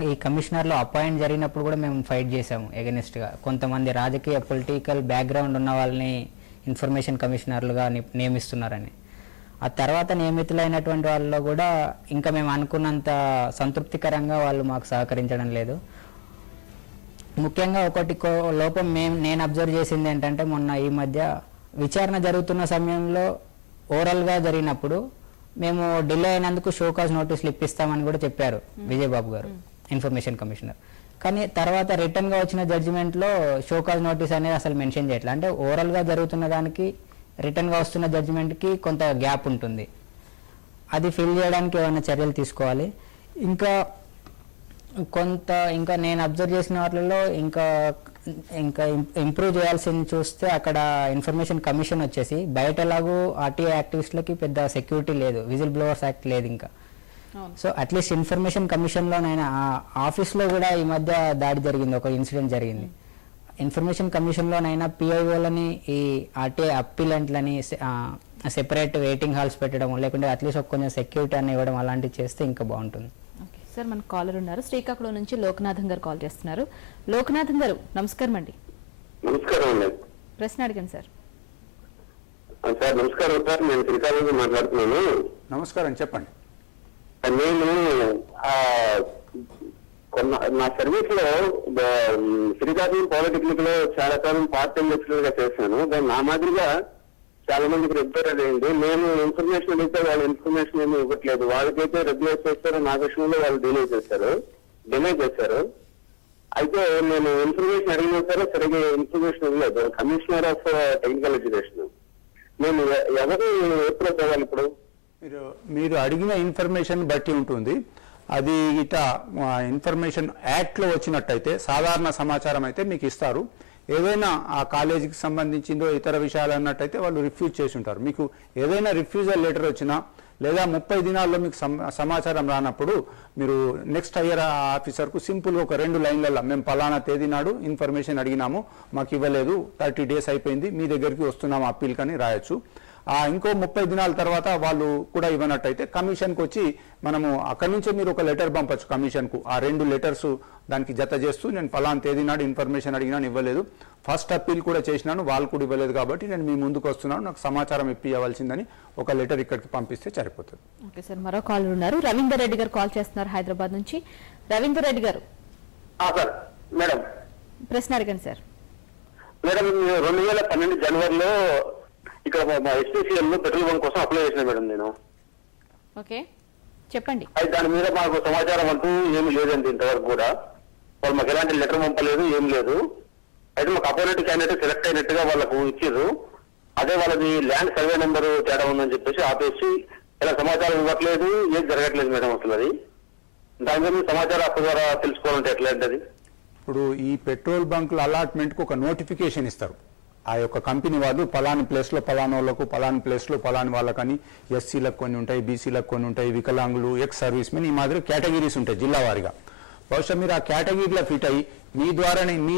ఈ కమిషనర్లో అపాయింట్ జరిగినప్పుడు కూడా మేము ఫైట్ చేసాము ఎగనెస్ట్గా. కొంతమంది రాజకీయ పొలిటికల్ బ్యాక్గ్రౌండ్ ఉన్న వాళ్ళని ఇన్ఫర్మేషన్ కమిషనర్లుగా నియమిస్తున్నారని. ఆ తర్వాత నియమితులైనటువంటి వాళ్ళలో కూడా ఇంకా మేము అనుకున్నంత సంతృప్తికరంగా వాళ్ళు మాకు సహకరించడం లేదు. ముఖ్యంగా ఒకటి లోపం నేను అబ్జర్వ్ చేసింది ఏంటంటే, మొన్న ఈ మధ్య విచారణ జరుగుతున్న సమయంలో ఓరల్గా జరిగినప్పుడు మేము డిలే అయినందుకు షోకాజ్ నోటీసులు ఇప్పిస్తామని కూడా చెప్పారు విజయబాబు గారు, ఇన్ఫర్మేషన్ కమిషనర్. కానీ తర్వాత రిటర్న్గా వచ్చిన జడ్జిమెంట్లో షోకాజ్ నోటీస్ అనేది అసలు మెన్షన్ చేయట్లేదు. అంటే ఓరల్గా జరుగుతున్న దానికి రిటర్న్గా వస్తున్న జడ్జిమెంట్కి కొంత గ్యాప్ ఉంటుంది. అది ఫిల్ చేయడానికి ఏమైనా చర్యలు తీసుకోవాలి. ఇంకా నేను అబ్జర్వ్ చేసిన వాటిలో ఇంకా ఇంప్రూవ్ చేయాల్సింది చూస్తే, అక్కడ ఇన్ఫర్మేషన్ కమిషన్ వచ్చేసి బయట ఎలాగూ ఆర్టీఐ యాక్టివిస్టులకి పెద్ద సెక్యూరిటీ లేదు, విజిల్ బ్లోవర్స్ యాక్ట్ లేదు ఇంకా. సో అట్లీస్ట్ ఇన్ఫర్మేషన్ కమిషన్లోనైనా ఆఫీస్లో కూడా ఈ మధ్య దాడి జరిగింది, ఒక ఇన్సిడెంట్ జరిగింది. ఇన్ఫర్మేషన్ కమిషన్లోనైనా పిఐఓలని ఈ ఆర్టీఐ అప్పీలెంట్లని సెపరేట్ వెయిటింగ్ హాల్స్ పెట్టడం, లేకుంటే అట్లీస్ట్ కొంచెం సెక్యూరిటీ అని ఇవ్వడం, అలాంటివి చేస్తే ఇంకా బాగుంటుంది. సార్, మన కాలర్ ఉన్నారు శ్రీకాకుళం నుంచి లోకనాథన్ గారు కాల్ చేస్తున్నారు. లోకనాథన్ గారు నమస్కారం అండి. నమస్కారం అండి. ప్రశ్న అడగండి సార్. సార్ నమస్కారం సార్, నేను శ్రీకాకుళం మాట్లాడుతున్నాను. నమస్కారం, చెప్పండి. నేను నా సర్వీస్ లో శ్రీకాకుళం పాలిటెక్నిక్ లో చాలా కాలం పార్ట్ టైం లెక్చరర్ గా చేశాను. దాన్ని నా మాదిరిగా చాలా మందికి రెగ్యులర్ అయ్యింది. నేను ఇన్ఫర్మేషన్ అడిగితే వాళ్ళు ఇన్ఫర్మేషన్ ఏమీ ఇవ్వట్లేదు. వాళ్ళకైతే రెగ్యులర్ చేస్తారు, నా విషయంలో వాళ్ళు డిలే చేశారు. అయితే నేను ఇన్ఫర్మేషన్ అడిగినా సరే సరిగ్గా ఇన్ఫర్మేషన్ ఇవ్వలేదు. కమిషనర్ ఆఫ్ టెక్నికల్ ఎడ్యుకేషన్ నేను ఎవరు ఎప్పుడు చదవాలి? ఇప్పుడు మీరు అడిగిన ఇన్ఫర్మేషన్ బట్టి ఉంటుంది. అది ఇట ఇన్ఫర్మేషన్ యాక్ట్ లో వచ్చినట్టయితే సాధారణ సమాచారం అయితే మీకు ఇస్తారు. ఏదైనా ఆ కాలేజీకి సంబంధించిందో ఇతర విషయాలు అన్నట్టయితే వాళ్ళు రిఫ్యూజ్ చేసి ఉంటారు. మీకు ఏదైనా రిఫ్యూజల్ లెటర్ వచ్చినా, లేదా 30 దినాల్లో మీకు సమాచారం రానప్పుడు మీరు నెక్స్ట్ హయ్యర్ ఆఫీసర్కు సింపుల్గా ఒక 2 లైన్లలో మేము పలానా తేదీ నాడు ఇన్ఫర్మేషన్ అడిగినాము, మాకు ఇవ్వలేదు, 30 డేస్ అయిపోయింది, మీ దగ్గరికి వస్తున్నాము అప్పీల్ కని రాయొచ్చు. ఇంకో 30 దినాల తర్వాత వాళ్ళు కూడా ఇవ్వనట్టయితే కమిషన్కి వచ్చి మనము అక్కడి నుంచే మీరు ఒక లెటర్ పంపచ్చు కమిషన్కు. ఆ 2 లెటర్స్ దానికి జత చేస్తూ నేను పలానా తేదీ నాడు ఇన్ఫర్మేషన్ అడిగినాను, ఇవ్వలేదు, ఫస్ట్ అప్పీల్ కూడా చేసినాను, వాళ్ళు కూడా ఇవ్వలేదు, కాబట్టి నేను మీ ముందుకు వస్తున్నాను, నాకు సమాచారం ఇప్పివ్వాల్సిందని ఒక లెటర్ ఇక్కడికి పంపిస్తే సరిపోతుంది. ఓకే సార్, మరో కాల్ ఉన్నారు. రవీందర్ రెడ్డి గారు కాల్ చేస్తున్నారు హైదరాబాద్ నుంచి. రవీందర్ రెడ్డి గారు, మేడం ప్రశ్న అడగండి సార్. మేడం 2012 జనవరిలో ఇక్కడ ఎస్పీసీఎల్ లో పెట్రోల్ బంక్ కోసం అప్లై చేసిన మేడం నేను. ఓకే, చెప్పండి. అయితే దాని మీద మాకు సమాచారం అంటూ ఏమి లేదండి ఇంతవరకు కూడా. వాళ్ళు మాకు ఎలాంటి లెటర్ పంపలేదు, ఏం లేదు. అయితే మాకు అపోనెంట్ క్యాండిడేట్ సెలెక్ట్ అయినట్టుగా వాళ్ళకు ఇచ్చారు. అదే వాళ్ళది ల్యాండ్ సర్వే నెంబర్ తేడా ఉందని చెప్పేసి ఆపేసి ఇలా సమాచారం ఇవ్వట్లేదు, ఏం జరగట్లేదు మేడం అసలు. అది దాని మీద సమాచారం అప్పు ద్వారా తెలుసుకోవాలంటే ఎట్లాంటిది? ఇప్పుడు ఈ పెట్రోల్ బంకుల అలాట్మెంట్కి ఒక నోటిఫికేషన్ ఇస్తారు. ఆ యొక్క కంపెనీ వాళ్ళు పలాని ప్లేస్లో పలానా వాళ్ళకు, పలాని ప్లేస్లో పలాని వాళ్ళకని ఎస్సీలకు కొన్ని ఉంటాయి, బీసీలకు కొన్ని ఉంటాయి, వికలాంగులు, ఎక్స్ సర్వీస్ మెన్, ఈ మాదిరి కేటగిరీస్ ఉంటాయి జిల్లా వారిగా. బహుశా మీరు ఆ కేటగిరీలో ఫిట్ అయ్యి మీ ద్వారానే మీ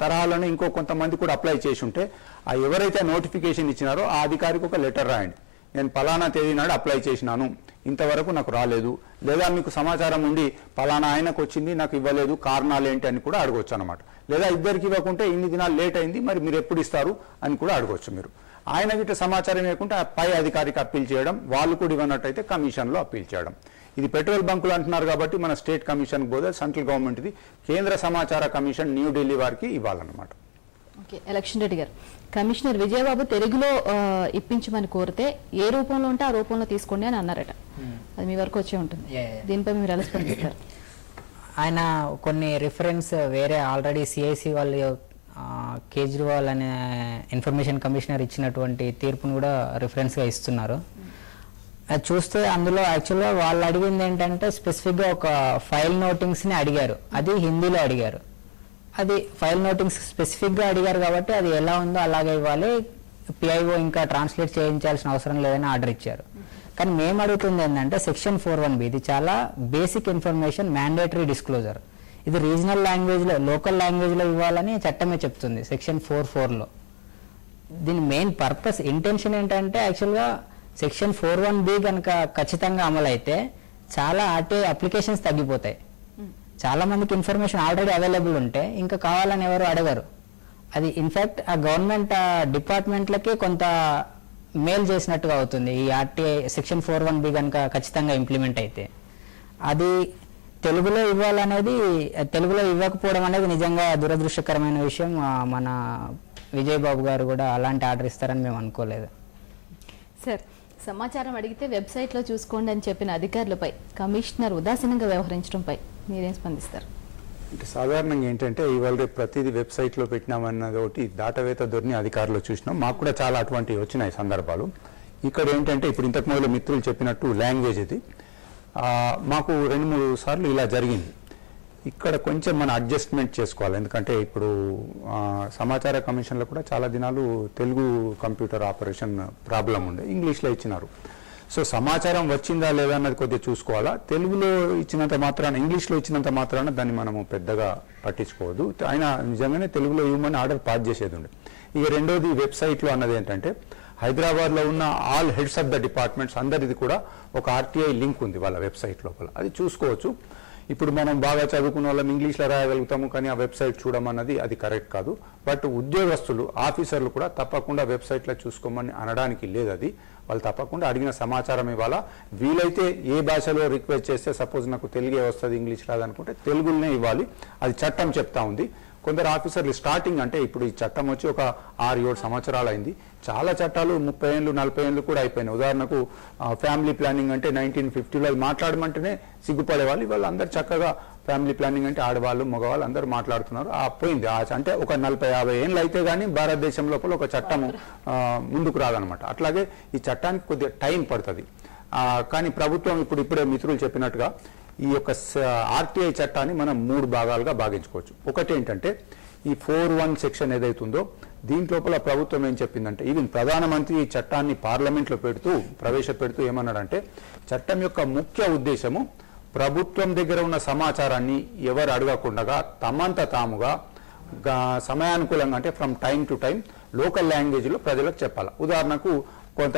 తరహాలోనే ఇంకో కొంతమంది కూడా అప్లై చేసి ఉంటే ఆ ఎవరైతే నోటిఫికేషన్ ఇచ్చినారో ఆ అధికారికి ఒక లెటర్ రాయండి, నేను పలానా తేదీ నాడు అప్లై చేసినాను, ఇంతవరకు నాకు రాలేదు, లేదా మీకు సమాచారం ఉండి పలానా ఆయనకు వచ్చింది నాకు ఇవ్వలేదు, కారణాలు ఏంటి అని కూడా అడగొచ్చు అనమాట. లేదా ఇద్దరికి ఇవ్వకుంటే ఇన్ని దినాలు లేట్ అయింది, మరి మీరు ఎప్పుడు ఇస్తారు అని కూడా అడగొచ్చు మీరు. ఆయన గిట్ట సమాచారం ఇవ్వకుంటే ఆ పై అధికారికి అప్పీల్ చేయడం, వాళ్ళు కూడా ఇవ్వనట్టయితే కమిషన్లో అప్పీల్ చేయడం. ఇది పెట్రోల్ బంకులు అంటున్నారు కాబట్టి మన స్టేట్ కమిషన్కి పోతే సెంట్రల్ గవర్నమెంట్ది కేంద్ర సమాచార కమిషన్ న్యూఢిల్లీ వారికి ఇవ్వాలన్నమాట. ఓకే, ఎలక్షన్ రెడ్డి గారు, కమిషనర్ విజయబాబు తెలుగులో ఇప్పించమని కోరితే ఏ రూపంలో ఉంటే ఆ రూపంలో తీసుకోండి అని అన్నారట. అది మీ వరకు వచ్చే ఉంటుంది. దీనిపై మీరు ఎలా స్పందిస్తారు? ఆయన కొన్ని రిఫరెన్స్ వేరే ఆల్రెడీ సిఐసి వాళ్ళు కేజ్రీవాల్ అనే ఇన్ఫర్మేషన్ కమిషనర్ ఇచ్చినటువంటి తీర్పును కూడా రిఫరెన్స్గా ఇస్తున్నారు. అది చూస్తే అందులో యాక్చువల్గా వాళ్ళు అడిగింది ఏంటంటే స్పెసిఫిక్గా ఒక ఫైల్ నోటింగ్స్ని అడిగారు, అది హిందీలో అడిగారు. అది ఫైల్ నోటింగ్స్ స్పెసిఫిక్గా అడిగారు కాబట్టి అది ఎలా ఉందో అలాగే ఇవ్వాలి, పిఐఓ ఇంకా ట్రాన్స్లేట్ చేయించాల్సిన అవసరం లేదని ఆర్డర్ ఇచ్చారు. కానీ మేము అడుగుతుంది ఏంటంటే సెక్షన్ 4(1)B, ఇది చాలా బేసిక్ ఇన్ఫర్మేషన్, మ్యాండేటరీ డిస్క్లోజర్. ఇది రీజనల్ లాంగ్వేజ్లో, లోకల్ లాంగ్వేజ్లో ఇవ్వాలని చట్టమే చెప్తుంది సెక్షన్ 4(4)లో. దీని మెయిన్ పర్పస్, ఇంటెన్షన్ ఏంటంటే యాక్చువల్గా సెక్షన్ 4(1)B కనుక ఖచ్చితంగా అమలైతే చాలా ఆర్టీఐ అప్లికేషన్స్ తగ్గిపోతాయి. చాలా మందికి ఇన్ఫర్మేషన్ ఆల్రెడీ అవైలబుల్ ఉంటే ఇంకా కావాలని ఎవరు అడగరు. అది ఇన్ఫాక్ట్ ఆ గవర్నమెంట్ డిపార్ట్మెంట్లకి కొంత మేల్ చేసినట్టుగా అవుతుంది ఈ ఆర్టీఐ సెక్షన్ 4(1)B కనుక ఖచ్చితంగా ఇంప్లిమెంట్ అయితే. అది తెలుగులో ఇవ్వాలనేది, తెలుగులో ఇవ్వకపోవడం అనేది నిజంగా దురదృష్టకరమైన విషయం. మన విజయబాబు గారు కూడా అలాంటి ఆర్డర్ ఇస్తారని మేము అనుకోలేదు. సార్, సమాచారం అడిగితే వెబ్సైట్లో చూసుకోండి అని చెప్పిన అధికారులపై కమిషనర్ ఉదాసీనంగా వ్యవహరించడంపై మీరేం స్పందిస్తారు? అంటే సాధారణంగా ఏంటంటే ఇవాళ రేపు ప్రతిదీ వెబ్సైట్లో పెట్టినామన్నది ఒకటి దాటవేత ధోరణి అధికారులు చూసినాం. మాకు కూడా చాలా అటువంటివి వచ్చినాయి సందర్భాలు. ఇక్కడ ఏంటంటే ఇప్పుడు ఇంతకు మొదలు మిత్రులు చెప్పినట్టు లాంగ్వేజ్ ఇది మాకు 2-3 సార్లు ఇలా జరిగింది. ఇక్కడ కొంచెం మనం అడ్జస్ట్మెంట్ చేసుకోవాలి. ఎందుకంటే ఇప్పుడు సమాచార కమిషన్లో కూడా చాలా దినాలు తెలుగు కంప్యూటర్ ఆపరేషన్ ప్రాబ్లం ఉండే, ఇంగ్లీష్లో ఇచ్చినారు. సో సమాచారం వచ్చిందా లేదా అన్నది కొద్దిగా చూసుకోవాలా. తెలుగులో ఇచ్చినంత మాత్రాన, ఇంగ్లీష్లో ఇచ్చినంత మాత్రాన దాన్ని మనము పెద్దగా పట్టించుకోవద్దు. ఆయన నిజంగానే తెలుగులో ఇవ్వమని ఆర్డర్ పాస్ చేసేది ఉండే. ఇక రెండోది వెబ్సైట్లో అన్నది ఏంటంటే హైదరాబాద్లో ఉన్న all heads of the departments అందరిది కూడా ఒక ఆర్టీఐ లింక్ ఉంది వాళ్ళ వెబ్సైట్ లోపల, అది చూసుకోవచ్చు. ఇప్పుడు మనం బాగా చదువుకున్న వాళ్ళం ఇంగ్లీష్లో రాయగలుగుతాము, కానీ ఆ వెబ్సైట్ చూడమన్నది అది కరెక్ట్ కాదు. బట్ ఉద్యోగస్తులు, ఆఫీసర్లు కూడా తప్పకుండా వెబ్సైట్లో చూసుకోమని అనడానికి లేదు. అది వాళ్ళు తప్పకుండా అడిగిన సమాచారం ఇవ్వాలా. వీలైతే ఏ భాషలో రిక్వెస్ట్ చేస్తే, సపోజ్ నాకు తెలుగే వస్తుంది ఇంగ్లీష్ రాదనుకుంటే తెలుగులోనే ఇవ్వాలి. అది చట్టం చెప్తా ఉంది. కొందరు ఆఫీసర్లు స్టార్టింగ్ అంటే ఇప్పుడు ఈ చట్టం వచ్చి ఒక 6-7 సంవత్సరాలు అయింది. చాలా చట్టాలు 30 ఏళ్ళు 40 ఏళ్ళు కూడా అయిపోయినాయి. ఉదాహరణకు ఫ్యామిలీ ప్లానింగ్ అంటే 1950లో అది మాట్లాడమంటేనే సిగ్గుపడేవాళ్ళు. ఇవాళ అందరు చక్కగా ఫ్యామిలీ ప్లానింగ్ అంటే ఆడవాళ్ళు మగవాళ్ళు అందరూ మాట్లాడుతున్నారు. పోయింది అంటే ఒక 40-50 ఏళ్ళు అయితే కానీ భారతదేశం లోపల ఒక చట్టం ముందుకు రాదనమాట. అట్లాగే ఈ చట్టానికి కొద్దిగా టైం పడుతుంది. కానీ ప్రభుత్వం ఇప్పుడే మిత్రులు చెప్పినట్టుగా ఈ యొక్క ఆర్టీఐ చట్టాన్ని మనం 3 భాగాలుగా భాగించుకోవచ్చు. ఒకటి ఏంటంటే ఈ 4(1) సెక్షన్ ఏదైతుందో దీంట్లోపల ప్రభుత్వం ఏం చెప్పిందంటే, ఈవెన్ ప్రధానమంత్రి ఈ చట్టాన్ని పార్లమెంట్లో ప్రవేశపెడుతూ ఏమన్నాడంటే, చట్టం యొక్క ముఖ్య ఉద్దేశము ప్రభుత్వం దగ్గర ఉన్న సమాచారాన్ని ఎవరు అడగకుండా తమంత తాముగా సమయానుకూలంగా అంటే from time to time local లాంగ్వేజ్లో ప్రజలకు చెప్పాలి. ఉదాహరణకు కొంత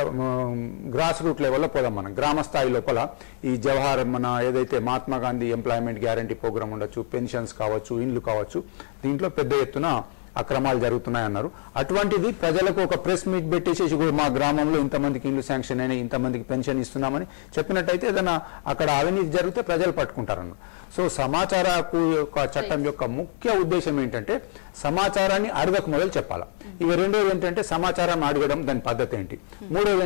గ్రాస్ రూట్ లెవెల్లో పోదాం. మనం గ్రామ స్థాయి లోపల ఈ జవహర్ మన ఏదైతే Mahatma Gandhi employment guarantee programme ఉండొచ్చు, పెన్షన్స్ కావచ్చు, ఇండ్లు కావచ్చు, దీంట్లో పెద్ద ఎత్తున అక్రమాలు జరుగుతున్నాయి అన్నారు. అటువంటిది ప్రజలకు ఒక ప్రెస్ మీట్ పెట్టేసి "ఇగో మా గ్రామంలో ఇంతమందికి ఇల్లు శాంక్షన్ అయినాయి, ఇంతమందికి పెన్షన్ ఇస్తున్నామని చెప్పినట్టయితే ఏదైనా అక్కడ అవినీతి జరిగితే ప్రజలు పట్టుకుంటారన్నారు. సో సమాచార హక్కు యొక్క చట్టం యొక్క ముఖ్య ఉద్దేశం ఏంటంటే సమాచారాన్ని అడగక మొదలు చెప్పాలి. ఇక రెండోది ఏంటంటే సమాచారం అడగడం, దాని పద్ధతి ఏంటి. మూడోది